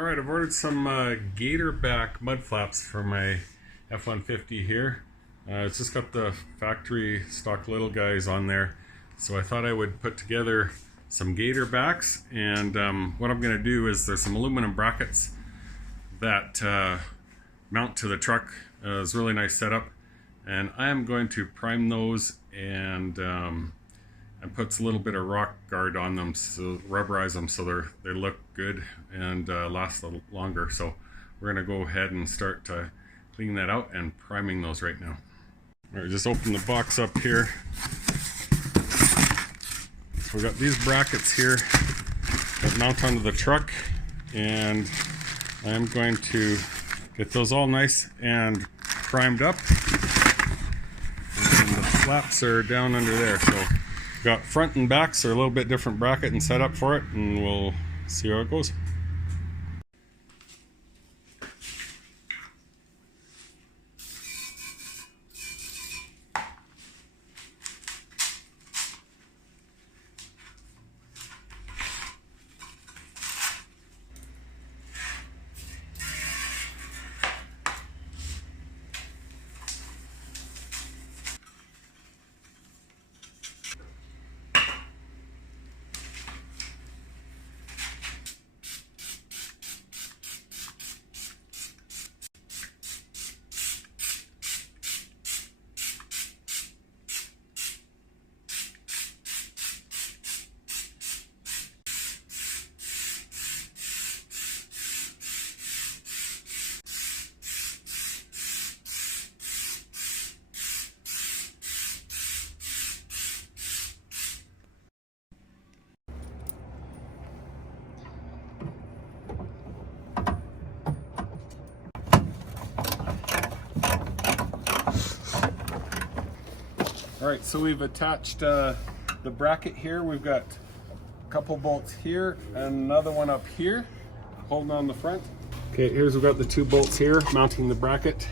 Alright, I've ordered some Gator back mud flaps for my F-150 here. It's just got the factory stock little guys on there. So I thought I would put together some Gator backs, and what I'm going to do is there's some aluminum brackets that mount to the truck. It's a really nice setup, and I am going to prime those and puts a little bit of rock guard on them, so rubberize them so they look good and last a little longer. So we're gonna go ahead and start cleaning that out and priming those right now. All right, just open the box up here. So we got these brackets here that mount onto the truck, and I am going to get those all nice and primed up, and the flaps are down under there. So got front and back, so a little bit different bracket and setup for it, and we'll see how it goes. Alright, so we've attached the bracket here. We've got a couple bolts here and another one up here holding on the front. Okay, we've got the two bolts here mounting the bracket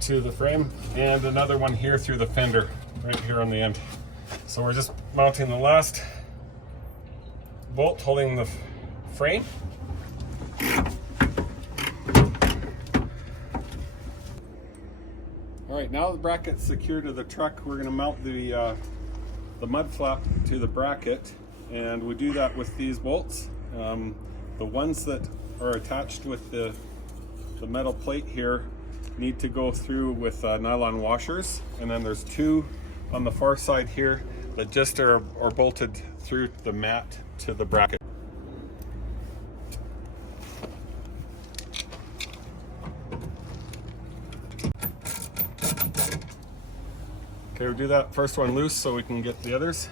to the frame, and another one here through the fender right here on the end. So we're just mounting the last bolt holding the frame. Alright, now the bracket's secure to the truck, we're going to mount the mud flap to the bracket, and we do that with these bolts. The ones that are attached with the metal plate here need to go through with nylon washers, and then there's two on the far side here that just are bolted through the mat to the bracket. Okay, we'll do that first one loose so we can get the others,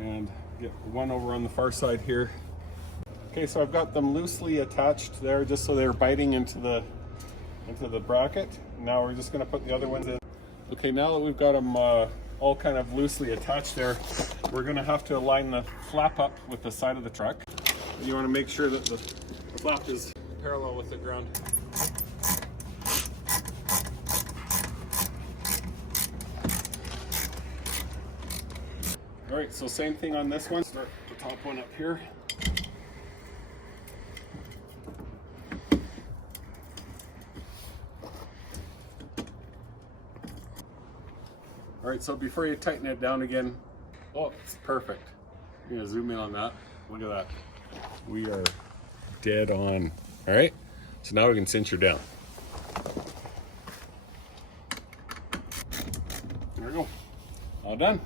and get one over on the far side here. Okay, so I've got them loosely attached there just so they're biting into the bracket. Now we're just going to put the other ones in. Okay, now that we've got them all kind of loosely attached there, we're going to have to align the flap up with the side of the truck. You want to make sure that the flap is parallel with the ground. Alright, so same thing on this one. Start the top one up here. Alright, so before you tighten it down again, oh, it's perfect. I'm going to zoom in on that. Look at that. We are dead on. Alright, so now we can cinch her down. There we go. All done.